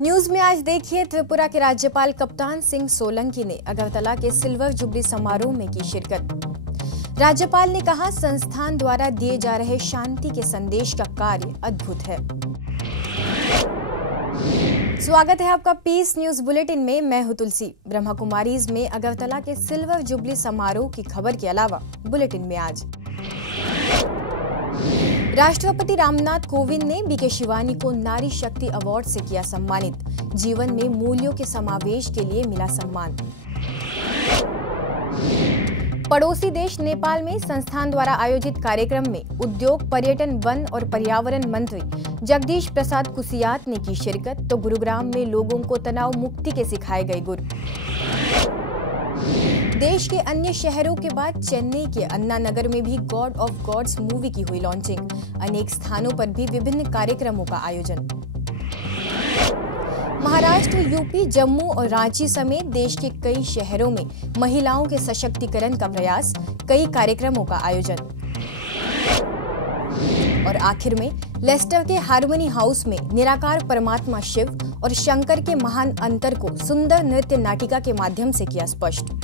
News में आज देखिए, त्रिपुरा के राज्यपाल कप्तान सिंह सोलंकी ने अगरतला के सिल्वर जुबली समारोह में की शिरकत। राज्यपाल ने कहा, संस्थान द्वारा दिए जा रहे शांति के संदेश का कार्य अद्भुत है। स्वागत है आपका पीस न्यूज बुलेटिन में। मैं हूं तुलसी। ब्रह्मा कुमारीज में अगरतला के सिल्वर जुबली समारोह की खबर के अलावा बुलेटिन में आज राष्ट्रपति रामनाथ कोविंद ने बीके शिवानी को नारी शक्ति अवार्ड से किया सम्मानित। जीवन में मूल्यों के समावेश के लिए मिला सम्मान। पड़ोसी देश नेपाल में संस्थान द्वारा आयोजित कार्यक्रम में उद्योग, पर्यटन, वन और पर्यावरण मंत्री जगदीश प्रसाद कुसियात ने की शिरकत। तो गुरुग्राम में लोगों को तनाव मुक्ति के सिखाए गए गुर। देश के अन्य शहरों के बाद चेन्नई के अन्ना नगर में भी गॉड ऑफ गॉड्स मूवी की हुई लॉन्चिंग। अनेक स्थानों पर भी विभिन्न कार्यक्रमों का आयोजन। महाराष्ट्र, यूपी, जम्मू और रांची समेत देश के कई शहरों में महिलाओं के सशक्तिकरण का प्रयास, कई कार्यक्रमों का आयोजन। और आखिर में लेस्टर के हार्मनी हाउस में निराकार परमात्मा शिव और शंकर के महान अंतर को सुंदर नृत्य नाटिका के माध्यम से किया स्पष्ट।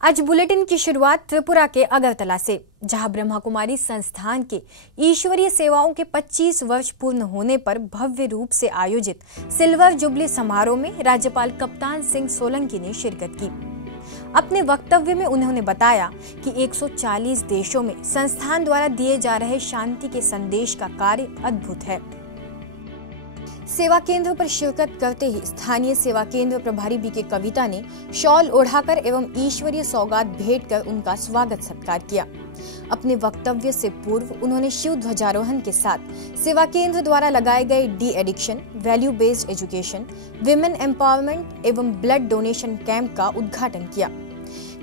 आज बुलेटिन की शुरुआत त्रिपुरा के अगरतला से, जहां ब्रह्मा कुमारी संस्थान के ईश्वरीय सेवाओं के 25 वर्ष पूर्ण होने पर भव्य रूप से आयोजित सिल्वर जुबली समारोह में राज्यपाल कप्तान सिंह सोलंकी ने शिरकत की। अपने वक्तव्य में उन्होंने बताया कि 140 देशों में संस्थान द्वारा दिए जा रहे शांति के संदेश का कार्य अद्भुत है। सेवा केंद्र पर शिरकत करते ही स्थानीय सेवा केंद्र प्रभारी बीके कविता ने शॉल ओढ़ाकर एवं ईश्वरीय सौगात भेंट कर उनका स्वागत सत्कार किया। अपने वक्तव्य से पूर्व उन्होंने शिव ध्वजारोहण के साथ सेवा केंद्र द्वारा लगाए गए de addiction, value based education, women empowerment एवं ब्लड डोनेशन कैंप का उद्घाटन किया।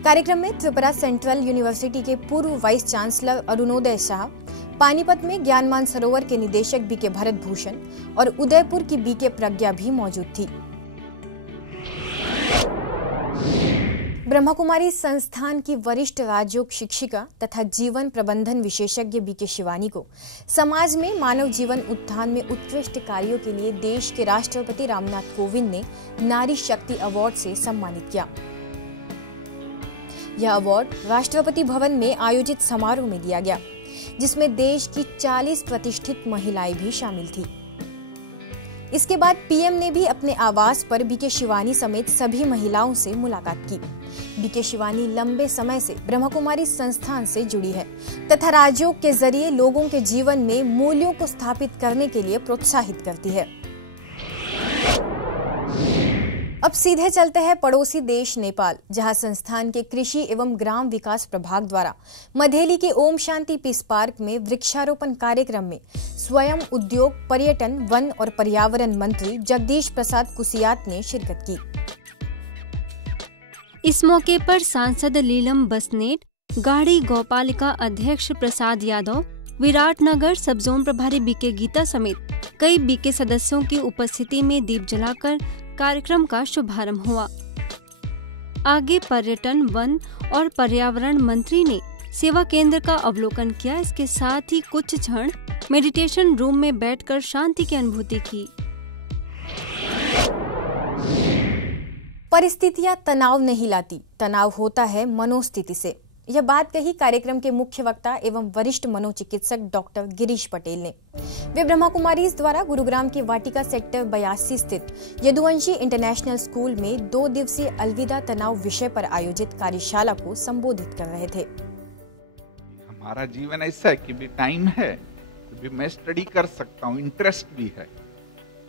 कार्यक्रम में त्रिपुरा सेंट्रल यूनिवर्सिटी के पूर्व वाइस चांसलर अरुणोदय शाह, पानीपत में ज्ञान सरोवर के निदेशक बीके भरत भूषण और उदयपुर की बीके प्रज्ञा भी मौजूद थी। ब्रह्मा कुमारी संस्थान की वरिष्ठ राजयोग शिक्षिका तथा जीवन प्रबंधन विशेषज्ञ बीके शिवानी को समाज में मानव जीवन उत्थान में उत्कृष्ट कार्यों के लिए देश के राष्ट्रपति रामनाथ कोविंद ने नारी शक्ति अवार्ड से सम्मानित किया। यह अवार्ड राष्ट्रपति भवन में आयोजित समारोह में दिया गया, जिसमें देश की 40 प्रतिष्ठित महिलाएं भी शामिल थी। इसके बाद पीएम ने भी अपने आवास पर बीके शिवानी समेत सभी महिलाओं से मुलाकात की। बीके शिवानी लंबे समय से ब्रह्मा कुमारी संस्थान से जुड़ी है तथा राजयोग के जरिए लोगों के जीवन में मूल्यों को स्थापित करने के लिए प्रोत्साहित करती है। अब सीधे चलते हैं पड़ोसी देश नेपाल, जहां संस्थान के कृषि एवं ग्राम विकास प्रभाग द्वारा मधेली के ओम शांति पीस पार्क में वृक्षारोपण कार्यक्रम में स्वयं उद्योग, पर्यटन, वन और पर्यावरण मंत्री जगदीश प्रसाद कुसियात ने शिरकत की। इस मौके पर सांसद लीलम बसनेट, गाड़ी गौपालिका अध्यक्ष प्रसाद यादव, विराटनगर सब जोन प्रभारी बीके गीता समेत कई बीके सदस्यों की उपस्थिति में दीप जलाकर कार्यक्रम का शुभारंभ हुआ। आगे पर्यटन, वन और पर्यावरण मंत्री ने सेवा केंद्र का अवलोकन किया। इसके साथ ही कुछ क्षण मेडिटेशन रूम में बैठकर शांति की अनुभूति की। परिस्थितियां तनाव नहीं लाती, तनाव होता है मनोस्थिति से। यह बात कही कार्यक्रम के मुख्य वक्ता एवं वरिष्ठ मनोचिकित्सक डॉक्टर गिरीश पटेल ने। वे ब्रह्मा कुमारीज द्वारा गुरुग्राम के वाटिका सेक्टर 82 स्थित यदुवंशी इंटरनेशनल स्कूल में 2 दिवसीय अलविदा तनाव विषय पर आयोजित कार्यशाला को संबोधित कर रहे थे। हमारा जीवन ऐसा है कि भी टाइम है तो भी मैं स्टडी कर सकता हूँ, इंटरेस्ट भी है,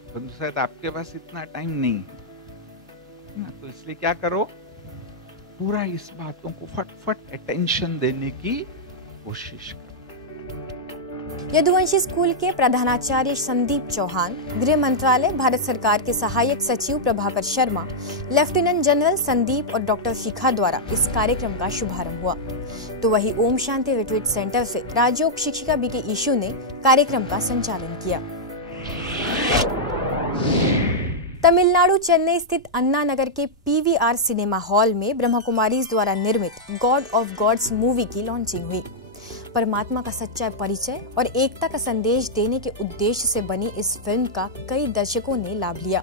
परंतु शायद आपके पास इतना टाइम नहीं है ना, तो इसलिए क्या करो, पूरा इस बातों को फट अटेंशन देने की कोशिश करो। यदुवंशी स्कूल के प्रधानाचार्य संदीप चौहान, गृह मंत्रालय, भारत सरकार के सहायक सचिव प्रभाकर शर्मा, लेफ्टिनेंट जनरल संदीप और डॉक्टर शिखा द्वारा इस कार्यक्रम का शुभारंभ हुआ। तो वही ओम शांति रिट्रीट सेंटर से राजयोग शिक्षिका बीके ईशू ने कार्यक्रम का संचालन किया। तमिलनाडु चेन्नई स्थित अन्ना नगर के पीवीआर सिनेमा हॉल में ब्रह्मा कुमारीज द्वारा निर्मित गॉड ऑफ गॉड्स मूवी की लॉन्चिंग हुई। परमात्मा का सच्चा परिचय और एकता का संदेश देने के उद्देश्य से बनी इस फिल्म का कई दर्शकों ने लाभ लिया।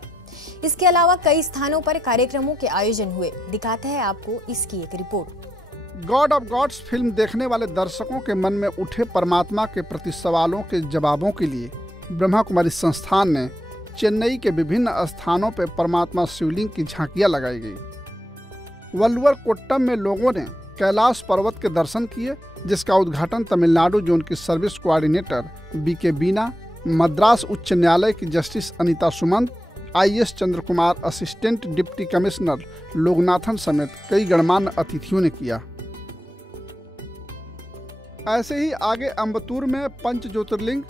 इसके अलावा कई स्थानों पर कार्यक्रमों के आयोजन हुए। दिखाते हैं आपको इसकी एक report. God of Gods film देखने वाले दर्शकों के मन में उठे परमात्मा के प्रति सवालों के जवाबों के लिए ब्रह्मा कुमारी संस्थान ने चेन्नई के विभिन्न स्थानों पर परमात्मा शिवलिंग की झांकियां लगाई गई। वल्लुवर कोट्टम में लोगों ने कैलाश पर्वत के दर्शन किए, जिसका उद्घाटन तमिलनाडु जोन की service coordinator BK Bina, Madras उच्च न्यायालय की justice Anita Sumant, IAS Chandra Kumar, assistant deputy commissioner Lokanathan समेत कई गणमान्य अतिथियों ने किया। ऐसे ही आगे अम्बतूर में पंच ज्योतिर्लिंग,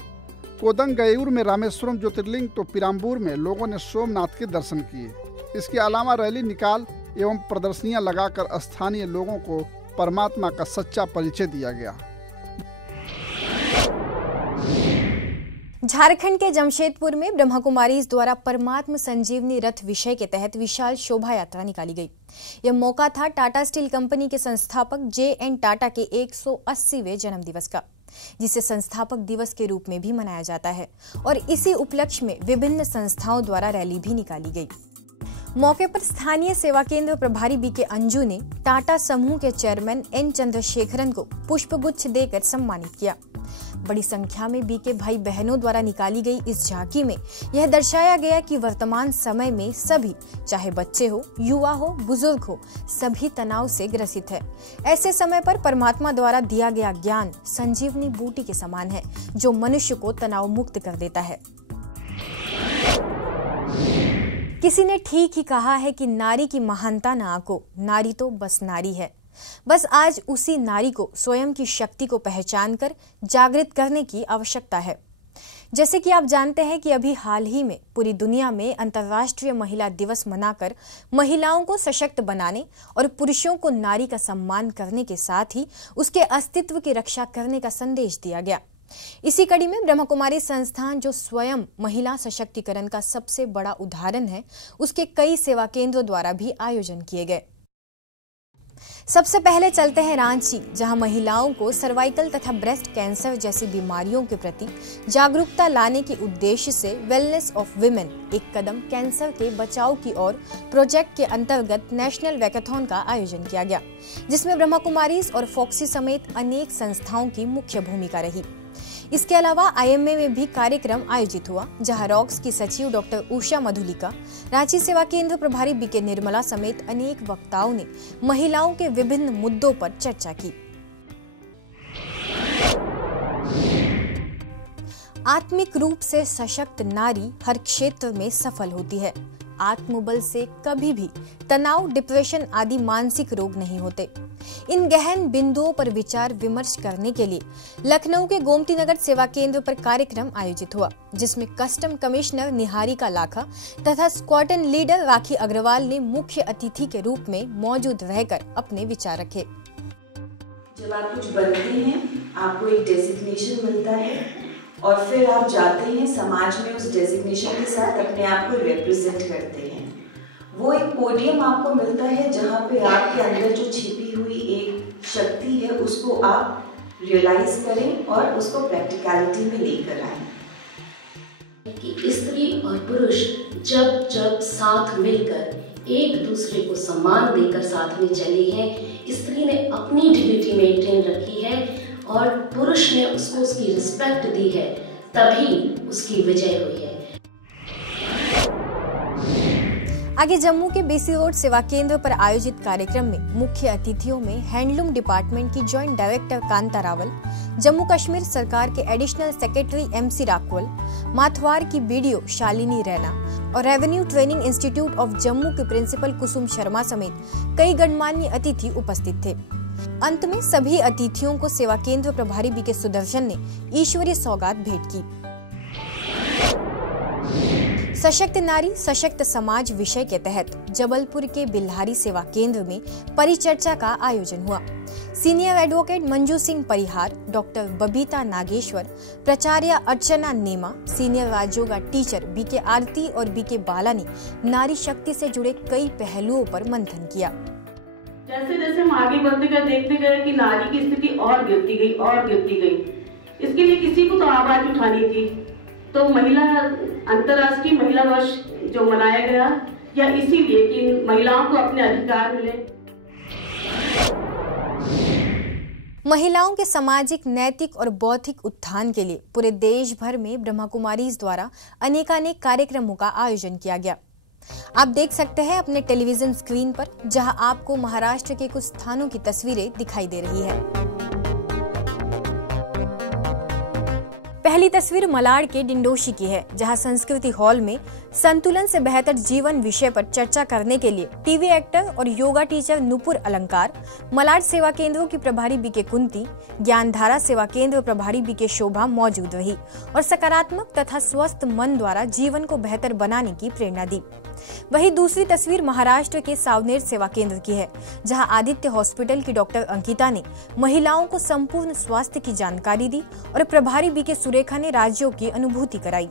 कोदंगयूर में रामेश्वरम ज्योतिर्लिंग तो पिराम्बूर में लोगों ने सोमनाथ के दर्शन किए। इसके अलावा रैली निकाल एवं प्रदर्शनियां लगाकर स्थानीय लोगों को परमात्मा का सच्चा परिचय दिया गया। झारखंड के जमशेदपुर में ब्रह्मा कुमारीज द्वारा परमात्म संजीवनी रथ विषय के तहत विशाल शोभा यात्रा निकाली गई। यह मौका था टाटा स्टील कंपनी के संस्थापक जे.एन. टाटा के 180वें जन्मदिवस का, जिसे संस्थापक दिवस के रूप में भी मनाया जाता है और इसी उपलक्ष्य में विभिन्न संस्थाओं द्वारा रैली भी निकाली गई। मौके पर स्थानीय सेवा केंद्र प्रभारी बीके अंजू ने टाटा समूह के चेयरमैन एन चंद्रशेखरन को पुष्पगुच्छ देकर सम्मानित किया। बड़ी संख्या में बीके भाई बहनों द्वारा निकाली गई इस झांकी में यह दर्शाया गया कि वर्तमान समय में सभी, चाहे बच्चे हो, युवा हो, बुजुर्ग हो, सभी तनाव से ग्रसित है। ऐसे समय पर परमात्मा द्वारा दिया गया ज्ञान संजीवनी बूटी के समान है, जो मनुष्य को तनाव मुक्त कर देता है। किसी ने ठीक ही कहा है कि नारी की महानता न आको, नारी तो बस नारी है। बस आज उसी नारी को स्वयं की शक्ति को पहचान कर जागृत करने की आवश्यकता है। जैसे कि आप जानते हैं कि अभी हाल ही में पूरी दुनिया में अंतर्राष्ट्रीय महिला दिवस मनाकर महिलाओं को सशक्त बनाने और पुरुषों को नारी का सम्मान करने के साथ ही उसके अस्तित्व की रक्षा करने का संदेश दिया गया। इसी कड़ी में ब्रह्मा कुमारी संस्थान, जो स्वयं महिला सशक्तिकरण का सबसे बड़ा उदाहरण है, उसके कई सेवा केंद्रों द्वारा भी आयोजन किए गए। सबसे पहले चलते हैं रांची, जहां महिलाओं को सर्वाइकल तथा ब्रेस्ट कैंसर जैसी बीमारियों के प्रति जागरूकता लाने के उद्देश्य से वेलनेस ऑफ विमेन, एक कदम कैंसर के बचाव की ओर प्रोजेक्ट के अंतर्गत नेशनल वैकाथॉन का आयोजन किया गया, जिसमें ब्रह्मा कुमारीज और फॉक्सी समेत अनेक संस्थाओं की मुख्य भूमिका रही। इसके अलावा आईएमए में भी कार्यक्रम आयोजित हुआ, जहां रॉक्स की सचिव डॉक्टर उषा मधुलिका, रांची सेवा केंद्र प्रभारी बीके निर्मला समेत अनेक वक्ताओं ने महिलाओं के विभिन्न मुद्दों पर चर्चा की। आत्मिक रूप से सशक्त नारी हर क्षेत्र में सफल होती है। आत्मबल से कभी भी तनाव, डिप्रेशन आदि मानसिक रोग नहीं होते। इन गहन बिंदुओं पर विचार विमर्श करने के लिए लखनऊ के गोमती नगर सेवा केंद्र पर कार्यक्रम आयोजित हुआ, जिसमें कस्टम कमिश्नर निहारिका लाखा तथा स्क्वाड्रन लीडर राखी अग्रवाल ने मुख्य अतिथि के रूप में मौजूद रहकर अपने विचार रखे। जब आप कुछ बनते हैं, आपको एक डेजिग्नेशन मिलता है और फिर आप जाते हैं समाज में उस डेजिग्नेशन के साथ अपने आप को रिप्रेजेंट करते हैं। वो एक पोडियम आपको मिलता है जहाँ पे आपके अंदर जो छिपी हुई एक शक्ति है उसको आप रियलाइज करें और उसको प्रैक्टिकलिटी में लेकर आएं। कि स्त्री और पुरुष जब जब साथ मिलकर एक दूसरे को सम्मान देकर साथ में चले हैं, स्त्री ने अपनी डिग्निटी मेंटेन रखी है और पुरुष ने उसको उसकी रिस्पेक्ट दी है, तभी उसकी विजय हुई है। आगे जम्मू के बीसी रोड सेवा केंद्र पर आयोजित कार्यक्रम में मुख्य अतिथियों में हैंडलूम डिपार्टमेंट की जॉइंट डायरेक्टर कांता रावल, जम्मू कश्मीर सरकार के एडिशनल सेक्रेटरी एमसी राकवल, माथवार की बीडीओ शालिनी रैना और revenue training institute of Jammu के प्रिंसिपल कुसुम शर्मा समेत कई गणमान्य अतिथि उपस्थित थे। अंत में सभी अतिथियों को सेवा केंद्र प्रभारी बीके सुदर्शन ने ईश्वरीय सौगात भेंट की। सशक्त नारी सशक्त समाज विषय के तहत जबलपुर के बिल्हारी सेवा केंद्र में परिचर्चा का आयोजन हुआ। Senior advocate Manju Singh Parihar, doctor Babita Nageshwar, प्राचार्य अर्चना नेमा, सीनियर राजयोगा टीचर बीके आरती और बीके बाला ने नारी शक्ति से जुड़े कई पहलुओं पर मंथन किया। जैसे जैसे हम आगे बढ़ते गए देखते गए कि नारी की स्थिति और गिरती गई। इसके लिए किसी को तो आवाज उठानी थी। तो अंतर्राष्ट्रीय महिला वर्ष जो मनाया गया, या इसीलिए कि महिलाओं को अपने अधिकार मिले। महिलाओं के सामाजिक, नैतिक और बौद्धिक उत्थान के लिए पूरे देश भर में ब्रह्मा कुमारीज द्वारा अनेकानेक कार्यक्रमों का आयोजन किया गया। आप देख सकते हैं अपने टेलीविजन स्क्रीन पर, जहां आपको महाराष्ट्र के कुछ स्थानों की तस्वीरें दिखाई दे रही है। पहली तस्वीर मलाड के डिंडोशी की है, जहां संस्कृति हॉल में संतुलन से बेहतर जीवन विषय पर चर्चा करने के लिए टीवी एक्टर और योगा टीचर नुपुर अलंकार, मलाड सेवा केंद्रों की प्रभारी बीके कुंती, ज्ञानधारा सेवा केंद्र प्रभारी बीके शोभा मौजूद रही और सकारात्मक तथा स्वस्थ मन द्वारा जीवन को बेहतर बनाने की प्रेरणा दी। वहीं दूसरी तस्वीर महाराष्ट्र के सावनेर सेवा केंद्र की है, जहां आदित्य हॉस्पिटल की डॉक्टर अंकिता ने महिलाओं को संपूर्ण स्वास्थ्य की जानकारी दी और प्रभारी बीके सुरेखा ने राज्यों की अनुभूति कराई।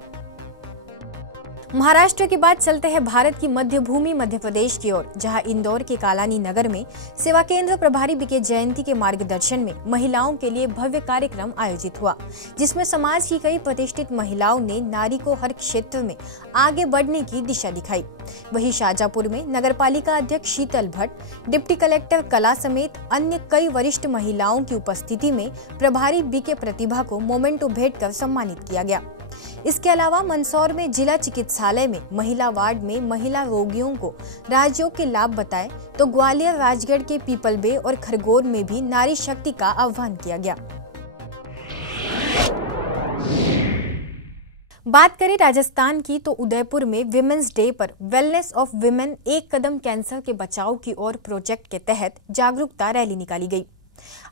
महाराष्ट्र के बाद चलते हैं भारत की मध्य भूमि मध्य प्रदेश की ओर, जहां इंदौर के कालानी नगर में सेवा केंद्र प्रभारी बीके जयंती के मार्गदर्शन में महिलाओं के लिए भव्य कार्यक्रम आयोजित हुआ, जिसमें समाज की कई प्रतिष्ठित महिलाओं ने नारी को हर क्षेत्र में आगे बढ़ने की दिशा दिखाई। वहीं शाजापुर में नगरपालिका अध्यक्ष शीतल भट्ट, डिप्टी कलेक्टर कला समेत अन्य कई वरिष्ठ महिलाओं की उपस्थिति में प्रभारी बीके प्रतिभा को मोमेंटो भेंट कर सम्मानित किया गया। इसके अलावा मंदसौर में जिला चिकित्सालय में महिला वार्ड में महिला रोगियों को राजयोग के लाभ बताए, तो ग्वालियर, राजगढ़ के पीपल बे और खरगोन में भी नारी शक्ति का आह्वान किया गया। बात करें राजस्थान की, तो उदयपुर में विमेंस डे पर वेलनेस ऑफ विमेन एक कदम कैंसर के बचाव की ओर प्रोजेक्ट के तहत जागरूकता रैली निकाली गई।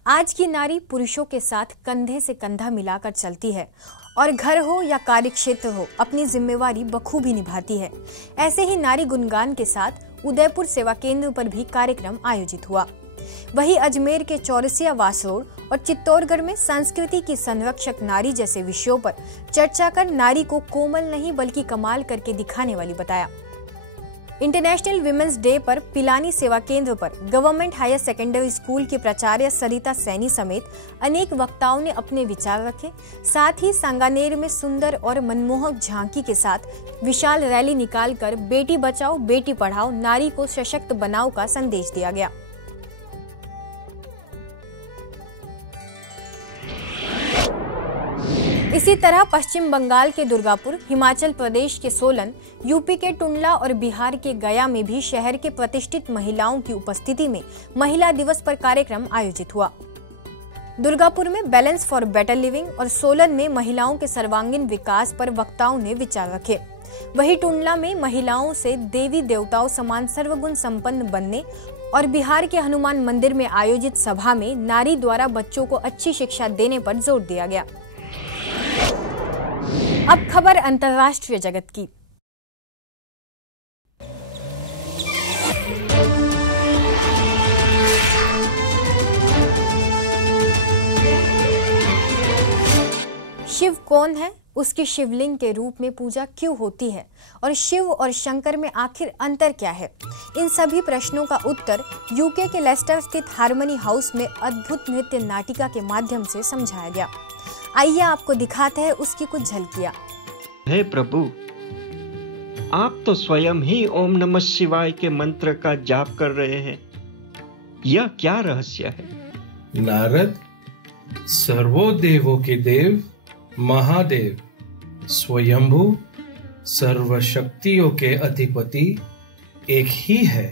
आज की नारी पुरुषों के साथ कंधे से कंधा मिलाकर चलती है और घर हो या कार्य क्षेत्र हो अपनी जिम्मेवारी बखूबी निभाती है। ऐसे ही नारी गुणगान के साथ उदयपुर सेवा केंद्र पर भी कार्यक्रम आयोजित हुआ। वहीं अजमेर के चौरसिया वास रोड और चित्तौड़गढ़ में संस्कृति की संरक्षक नारी जैसे विषयों पर चर्चा कर नारी को कोमल नहीं बल्कि कमाल करके दिखाने वाली बताया। इंटरनेशनल विमेंस डे पर पिलानी सेवा केंद्र पर गवर्नमेंट हायर सेकेंडरी स्कूल के प्राचार्य सरिता सैनी समेत अनेक वक्ताओं ने अपने विचार रखे। साथ ही सांगानेर में सुंदर और मनमोहक झांकी के साथ विशाल रैली निकालकर बेटी बचाओ बेटी पढ़ाओ नारी को सशक्त बनाओ का संदेश दिया गया। इसी तरह पश्चिम बंगाल के दुर्गापुर, हिमाचल प्रदेश के सोलन, यूपी के टुंडला और बिहार के गया में भी शहर के प्रतिष्ठित महिलाओं की उपस्थिति में महिला दिवस पर कार्यक्रम आयोजित हुआ। दुर्गापुर में बैलेंस फॉर बेटर लिविंग और सोलन में महिलाओं के सर्वांगीण विकास पर वक्ताओं ने विचार रखे। वहीं टुंडला में महिलाओं से देवी देवताओं समान सर्वगुण संपन्न बनने और बिहार के हनुमान मंदिर में आयोजित सभा में नारी द्वारा बच्चों को अच्छी शिक्षा देने पर जोर दिया गया। अब खबर अंतर्राष्ट्रीय जगत की। शिव कौन है, उसकी शिवलिंग के रूप में पूजा क्यों होती है और शिव और शंकर में आखिर अंतर क्या है, इन सभी प्रश्नों का उत्तर यूके के लेस्टर स्थित हार्मनी हाउस में अद्भुत नृत्य नाटिका के माध्यम से समझाया गया। आइए आपको दिखाते हैं उसकी कुछ झलकियां। हे प्रभु, आप तो स्वयं ही ओम नमः शिवाय के मंत्र का जाप कर रहे हैं। यह क्या रहस्य है? नारद, सर्वो देवों के देव महादेव, स्वयंभू सर्वशक्तियों के अधिपति एक ही है।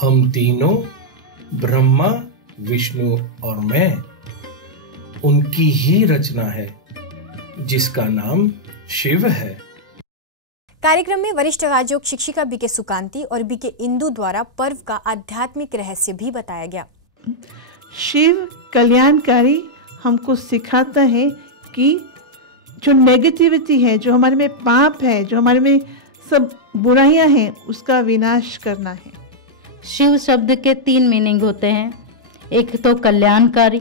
हम तीनों, ब्रह्मा, विष्णु और मैं, उनकी ही रचना है जिसका नाम शिव है। कार्यक्रम में वरिष्ठ राजयोग शिक्षिका बीके सुकांती और बीके इंदु द्वारा पर्व का आध्यात्मिक रहस्य भी बताया गया। शिव कल्याणकारी हमको सिखाता है कि जो नेगेटिविटी है, जो हमारे में पाप है, जो हमारे में सब बुराइयां हैं, उसका विनाश करना है। शिव शब्द के 3 मीनिंग होते हैं। एक तो कल्याणकारी,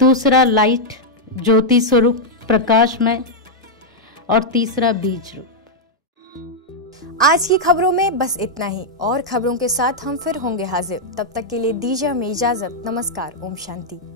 दूसरा लाइट ज्योति स्वरूप प्रकाशमय, और तीसरा बीज रूप। आज की खबरों में बस इतना ही। और खबरों के साथ हम फिर होंगे हाजिर। तब तक के लिए दीजिए हमें इजाजत। नमस्कार। ओम शांति।